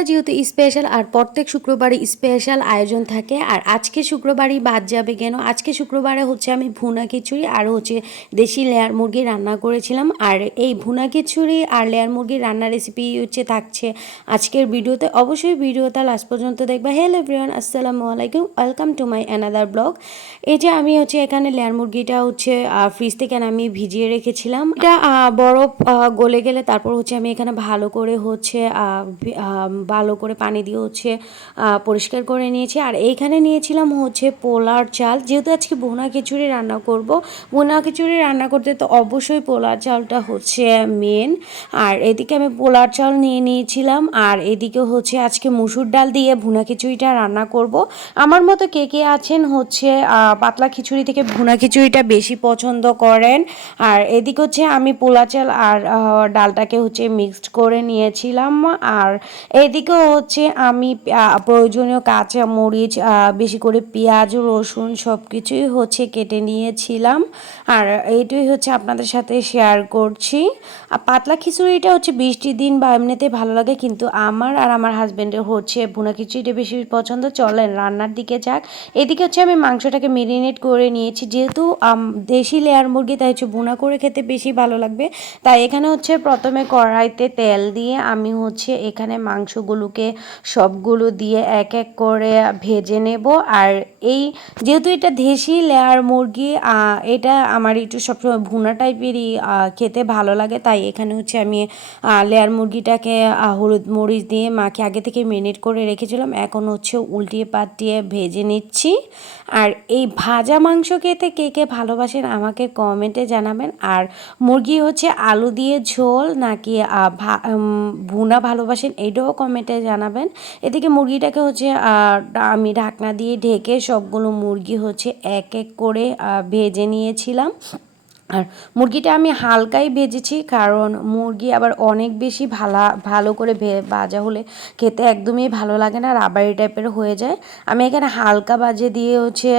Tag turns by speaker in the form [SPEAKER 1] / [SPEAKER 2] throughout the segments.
[SPEAKER 1] শুক্রবারটা যেহেতু স্পেশাল আর প্রত্যেক শুক্রবারই স্পেশাল আয়োজন থাকে, আর আজকে শুক্রবারই বাদ যাবে কেন? আজকে শুক্রবারে হচ্ছে আমি ভুনা খিচুড়ি আর হচ্ছে দেশি লেয়ার মুরগি রান্না করেছিলাম। আর এই ভুনা খিচুড়ি আর লেয়ার মুরগির রান্নার রেসিপি হচ্ছে থাকছে আজকের ভিডিওতে। অবশ্যই ভিডিওটা লাস্ট পর্যন্ত দেখবা। হ্যালো এভরিওয়ান আসসালামু আলাইকুম। Welcome to my another blog এই যে আমি হচ্ছে এখানে লেয়ার মুরগিটা হচ্ছে ফ্রিজ থেকে আমি ভিজিয়ে রেখেছিলাম। এটা বরফ গলে গেলে তারপর হচ্ছে আমি এখানে ভালো করে হচ্ছে ভালো করে পানি দিয়ে হচ্ছে পরিষ্কার করে নিয়েছি। আর এইখানে নিয়েছিলাম হচ্ছে পোলার চাল। যেহেতু আজকে বোনা খিচুড়ি রান্না করব বোনা খিচুড়ি রান্না করতে তো অবশ্যই পোলার চালটা হচ্ছে মেন আর এদিকে আমি পোলার চাল নিয়ে নিয়েছিলাম। আর এদিকে হচ্ছে আজকে মুসুর ডাল দিয়ে ভুনা খিচুড়িটা রান্না করব। আমার মতো কে কে আছেন হচ্ছে পাতলা খিচুড়ি থেকে ভুনা খিচুড়িটা বেশি পছন্দ করেন। আর এদিকে হচ্ছে আমি পোলা চাল আর ডালটাকে হচ্ছে মিক্সড করে নিয়েছিলাম। আর এদিকে হচ্ছে আমি প্রয়োজনীয় কাঁচা মরিচ বেশি করে পেঁয়াজ, রসুন সব কিছুই হচ্ছে কেটে নিয়েছিলাম। আর এইটাই হচ্ছে আপনাদের সাথে শেয়ার করছি। আর পাতলা খিচুড়িটা হচ্ছে বৃষ্টির দিন বা এমনিতে ভালো লাগে, কিন্তু আমার আর আমার হাজব্যান্ডের হচ্ছে ভুনা খিচুড়িটা বেশি পছন্দ। চলেন রান্নার দিকে যাক। এদিকে হচ্ছে আমি মাংসটাকে মেরিনেট করে নিয়েছি। যেহেতু দেশি লেয়ার মুরগি, তাই হচ্ছে ভুনা করে খেতে বেশি ভালো লাগবে। তাই এখানে হচ্ছে প্রথমে কড়াইতে তেল দিয়ে আমি হচ্ছে এখানে মাংসগুলোকে সবগুলো দিয়ে এক এক করে ভেজে নেব। আর এই যেহেতু এটা দেশি লেয়ার মুরগি এটা আমার একটু সবসময় ভুনা টাইপেরই খেতে ভালো লাগে। তাই এখানে হচ্ছে আমি লেয়ার মুরগিটাকে হলুদ মরিচ দিয়ে মাকে আগে থেকে মেরিনেট করে রেখেছিলাম। এখন হচ্ছে উল্টিয়ে পাল্টিয়ে ভেজে নিচ্ছি। আর এই ভাজা মাংস খেতে কে কে ভালোবাসেন আমাকে কমেন্টে জানাবেন। আর মুরগি হচ্ছে আলু দিয়ে ঝোল নাকি ভুনা ভালোবাসেন, এটাও কমেন্টে জানাবেন। এদিকে মুরগিটাকে হচ্ছে আমি ঢাকনা দিয়ে ঢেকে সবগুলো মুরগি হচ্ছে এক এক করে ভেজে নিয়েছিলাম। আর মুরগিটা আমি হালকাই ভেজেছি, কারণ মুরগি আবার অনেক বেশি ভালা, ভালো করে ভাজা হলে খেতে একদমই ভালো লাগে না, রাবারি টাইপের হয়ে যায়। আমি এখানে হালকা বাজে দিয়ে হচ্ছে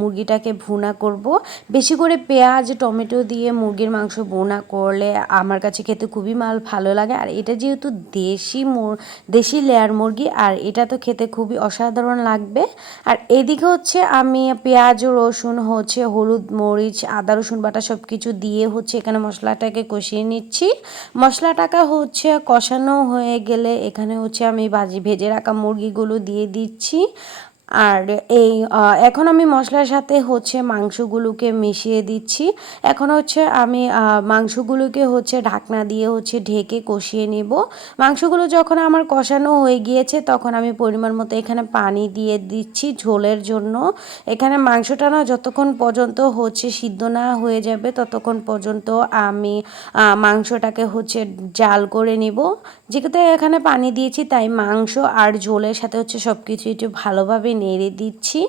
[SPEAKER 1] মুরগিটাকে ভুনা করব। বেশি করে পেঁয়াজ, টমেটো দিয়ে মুরগির মাংস ভুনা করলে আমার কাছে খেতে খুবই মাল, ভালো লাগে। আর এটা যেহেতু দেশি মুর, দেশি লেয়ার মুরগি, আর এটা তো খেতে খুবই অসাধারণ লাগবে। আর এদিকে হচ্ছে আমি পেঁয়াজ, রসুন, হচ্ছে হলুদ, মরিচ, আদা, রসুন বাটা সব কিছু দিয়ে হচ্ছে এখানে মশলাটাকে কষিয়ে নিচ্ছি। মশলাটাকে হচ্ছে কষানো হয়ে গেলে এখানে হচ্ছে আমি ভাজি ভেজে রাখা মুরগিগুলো দিয়ে দিচ্ছি। আর এই এখন আমি মশলার সাথে হচ্ছে মাংসগুলোকে মিশিয়ে দিচ্ছি। এখন হচ্ছে আমি মাংসগুলোকে হচ্ছে ঢাকনা দিয়ে হচ্ছে ঢেকে কষিয়ে নেব। মাংসগুলো যখন আমার কষানো হয়ে গিয়েছে, তখন আমি পরিমাণ মতো এখানে পানি দিয়ে দিচ্ছি ঝোলের জন্য। এখানে মাংসটা না যতক্ষণ পর্যন্ত হচ্ছে সিদ্ধ না হয়ে যাবে, ততক্ষণ পর্যন্ত আমি মাংসটাকে হচ্ছে জাল করে নিব। যেহেতু এখানে পানি দিয়েছি, তাই মাংস আর ঝোলের সাথে হচ্ছে সব কিছু একটু ভালোভাবে নেড়ে দিচ্ছি।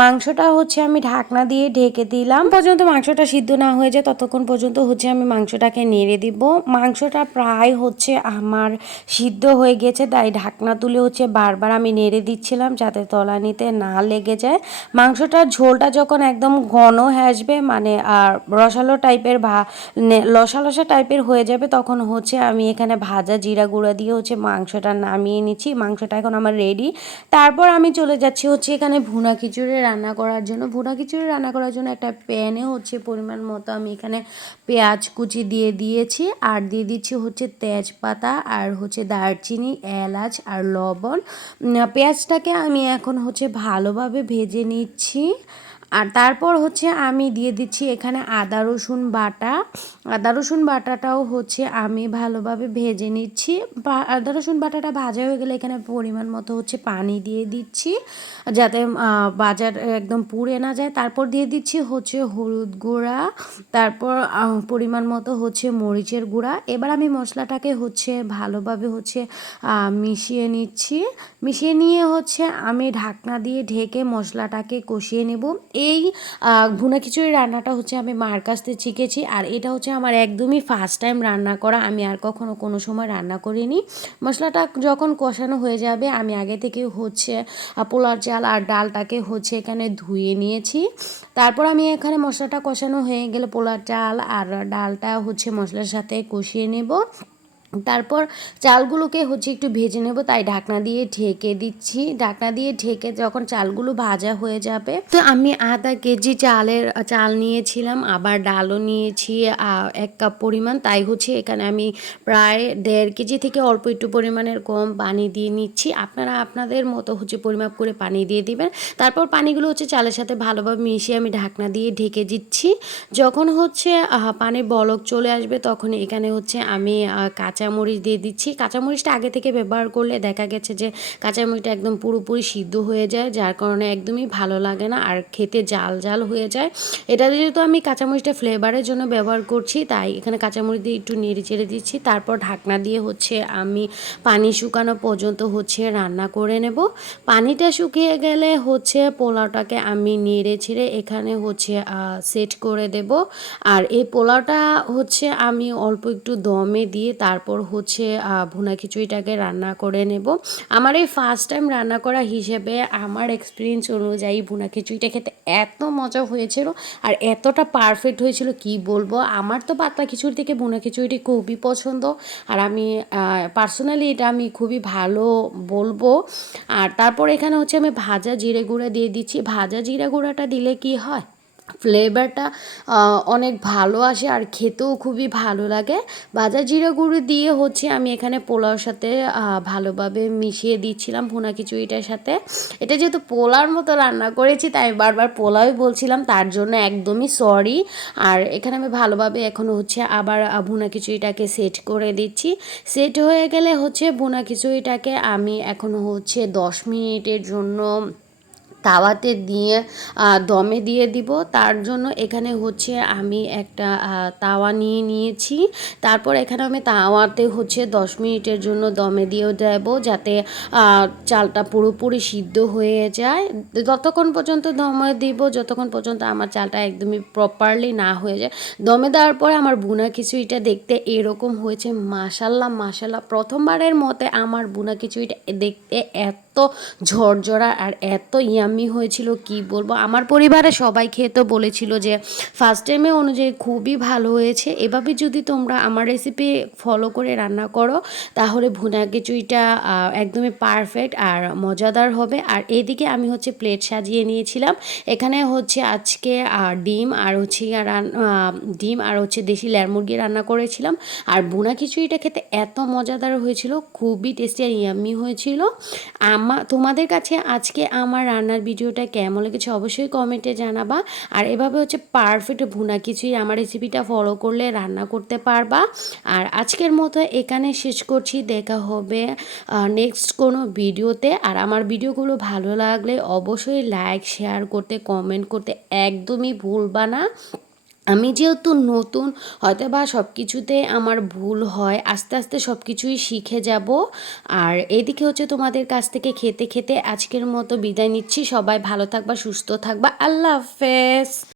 [SPEAKER 1] মাংসটা হচ্ছে আমি ঢাকনা দিয়ে ঢেকে দিলাম। পর্যন্ত মাংসটা সিদ্ধ না হয়ে যায়, ততক্ষণ পর্যন্ত হচ্ছে আমি মাংসটাকে নেড়ে দিব। মাংসটা প্রায় হচ্ছে আমার সিদ্ধ হয়ে গেছে, তাই ঢাকনা তুলে হচ্ছে বারবার আমি নেড়ে দিচ্ছিলাম যাতে তলানিতে না লেগে যায়। মাংসটার ঝোলটা যখন একদম ঘন আসবে মানে আর রসালো টাইপের ভা লসা লসা টাইপের হয়ে যাবে, তখন হচ্ছে আমি এখানে ভাজা জিরা গুঁড়া দিয়ে হচ্ছে মাংসটা নামিয়ে নিচ্ছি। মাংসটা এখন আমার রেডি তারপর আমি চলে যাচ্ছি হচ্ছে এখানে ভুনা খিচুড়ি রান্না করার জন্য। ভুনা খিচুড়ি রান্না করার জন্য একটা প্যানে হচ্ছে পরিমাণ মতো আমি এখানে পেঁয়াজ কুচি দিয়ে দিয়েছি। আর দিয়ে দিচ্ছি হচ্ছে তেজপাতা আর হচ্ছে দারচিনি, এলাচ আর লবণ। পেঁয়াজটাকে আমি এখন হচ্ছে ভালোভাবে ভেজে নিচ্ছি। আর তারপর হচ্ছে আমি দিয়ে দিচ্ছি এখানে আদা, রসুন বাটা। আদা, রসুন বাটাটাও হচ্ছে আমি ভালোভাবে ভেজে নিচ্ছি। আদা, রসুন বাটাটা ভাজা হয়ে গেলে এখানে পরিমাণ মতো হচ্ছে পানি দিয়ে দিচ্ছি, যাতে বাজার একদম পুড়ে না যায়। তারপর দিয়ে দিচ্ছি হচ্ছে হলুদ গুঁড়া, তারপর পরিমাণ মতো হচ্ছে মরিচের গুঁড়া। এবার আমি মশলাটাকে হচ্ছে ভালোভাবে হচ্ছে মিশিয়ে নিচ্ছি। মিশিয়ে নিয়ে হচ্ছে আমি ঢাকনা দিয়ে ঢেকে মশলাটাকে কষিয়ে নেব। এই ভুনা খিচুড়ি রান্নাটা হচ্ছে আমি মার কাছ থেকে শিখেছি। আর এটা হচ্ছে আমার একদমই ফার্স্ট টাইম রান্না করা। আমি আর কখনো কোনো সময় রান্না করিনি। মশলাটা যখন কষানো হয়ে যাবে, আমি আগে থেকে হচ্ছে পোলার চাল আর ডালটাকে হচ্ছে এখানে ধুয়ে নিয়েছি। তারপর আমি এখানে মশলাটা কষানো হয়ে গেলে পোলার চাল আর ডালটা হচ্ছে মশলার সাথে কষিয়ে নেব। তারপর চালগুলোকে হচ্ছে একটু ভেজে নেব তাই ঢাকনা দিয়ে ঢেকে দিচ্ছি। ঢাকনা দিয়ে ঢেকে যখন চালগুলো ভাজা হয়ে যাবে তো আমি আধা কেজি চালের চাল নিয়েছিলাম আবার ডালও নিয়েছি এক কাপ পরিমাণ। তাই হচ্ছে এখানে আমি প্রায় দেড় কেজি থেকে অল্প একটু পরিমাণের কম পানি দিয়ে নিচ্ছি। আপনারা আপনাদের মতো হচ্ছে পরিমাপ করে পানি দিয়ে দিবেন। তারপর পানিগুলো হচ্ছে চালের সাথে ভালোভাবে মিশিয়ে আমি ঢাকনা দিয়ে ঢেকে দিচ্ছি। যখন হচ্ছে পানির বলক চলে আসবে তখন এখানে হচ্ছে আমি আহ, কাঁচামরিচ দিয়ে দিচ্ছি। কাঁচামরিচটা আগে থেকে ব্যবহার করলে দেখা গেছে যে কাঁচামরিচটা একদম পুরোপুরি সিদ্ধ হয়ে যায়, যার কারণে একদমই ভালো লাগে না আর খেতে জাল জাল হয়ে যায়। এটা যেহেতু আমি কাঁচামরিচটা ফ্লেভারের জন্য ব্যবহার করছি, তাই এখানে কাঁচামরিচ দিয়ে একটু নেড়ে চেড়ে দিচ্ছি। তারপর ঢাকনা দিয়ে হচ্ছে আমি পানি শুকানো পর্যন্ত হচ্ছে রান্না করে নেব। পানিটা শুকিয়ে গেলে হচ্ছে পোলাওটাকে আমি নেড়ে ছেড়ে এখানে হচ্ছে সেট করে দেব। আর এই পোলাওটা হচ্ছে আমি অল্প একটু দমে দিয়ে তারপর হচ্ছে আহ, ভুনা খিচুড়িটাকে রান্না করে নেব। আমার এই ফার্স্ট টাইম রান্না করা হিসেবে আমার এক্সপিরিয়েন্স অনুযায়ী ভুনা খিচুড়িটা খেতে এত মজা হয়েছিল আর এতটা পারফেক্ট হয়েছিল কি বলব? আমার তো পাতলা খিচুড়ি থেকে ভুনা খিচুড়িটি খুবই পছন্দ আর আমি পার্সোনালি এটা আমি খুবই ভালো বলব। আর তারপর এখানে হচ্ছে আমি ভাজা জিরে গুঁড়া দিয়ে দিচ্ছি। ভাজা জিরে গুঁড়াটা দিলে কি হয়? ফ্লেভারটা অনেক ভালো আসে আর খেতেও খুবই ভালো লাগে। ভাজা জিরা গুঁড়ো দিয়ে হচ্ছে আমি এখানে পোলাওর সাথে ভালোভাবে মিশিয়ে দিচ্ছিলাম ভুনা খিচুড়িটার সাথে। এটা যেহেতু পোলার মতো রান্না করেছি, তাই বারবার পোলাওই বলছিলাম, তার জন্য একদমই সরি আর এখানে আমি ভালোভাবে এখনও হচ্ছে আবার ভুনা খিচুড়িটাকে সেট করে দিচ্ছি। সেট হয়ে গেলে হচ্ছে ভুনা খিচুড়িটাকে আমি এখনও হচ্ছে দশ মিনিটের জন্য তাওয়াতে দিয়ে দমে দিয়ে দিব। তার জন্য এখানে হচ্ছে আমি একটা তাওয়া নিয়ে নিয়েছি। তারপর এখানে আমি তাওয়াতে হচ্ছে দশ মিনিটের জন্য দমে দিয়েও দেব যাতে চালটা পুরোপুরি সিদ্ধ হয়ে যায়। যতক্ষণ পর্যন্ত দমে দিব, যতক্ষণ পর্যন্ত আমার চালটা একদমই প্রপারলি না হয়ে যায়। দমে দেওয়ার পরে আমার বুনা খিচুড়িটা দেখতে এরকম হয়েছে। মাসাল্লাহ মাসাল্লাহ প্রথমবারের মতে আমার বুনা খিচুড়িটা দেখতে এত ঝরঝরা আর এত ইয়াম্মি হয়েছিল, কি বলব? আমার পরিবারে সবাই খেয়ে তো বলেছিল যে ফার্স্ট টাইমে অনুযায়ী খুবই ভালো হয়েছে। এভাবে যদি তোমরা আমার রেসিপি ফলো করে রান্না করো, তাহলে ভুনা খিচুড়িটা একদমই পারফেক্ট আর মজাদার হবে। আর এদিকে আমি হচ্ছে প্লেট সাজিয়ে নিয়েছিলাম। এখানে হচ্ছে আজকে ডিম আর হচ্ছে ডিম আর হচ্ছে দেশি লেয়ার মুরগি রান্না করেছিলাম। আর বুনা খিচুড়িটা খেতে এত মজাদার হয়েছিল, খুবই টেস্টি আর ইয়াম্মি হয়েছিল। আমা, তোমাদের কাছে আজকে আমার রান্নার ভিডিওটা কেমন লেগেছে অবশ্যই কমেন্টে জানাবা। আর এভাবে হচ্ছে পারফেক্ট ভুনা কিছুই আমার রেসিপিটা ফলো করলে রান্না করতে পারবা। আর আজকের মতো এখানে শেষ করছি। দেখা হবে নেক্সট কোনো ভিডিওতে। আর আমার ভিডিওগুলো ভালো লাগলে অবশ্যই লাইক শেয়ার করতে কমেন্ট করতে একদমই ভুলবা না। আমি যেহেতু নতুন হয়তো বা সব কিছুতে আমার ভুল হয়, আস্তে আস্তে সব কিছুই শিখে যাব। আর এদিকে হচ্ছে তোমাদের কাছ থেকে খেতে খেতে আজকের মতো বিদায় নিচ্ছি। সবাই ভালো থাকবা, সুস্থ থাকবা। আল্লাহ হাফেজ।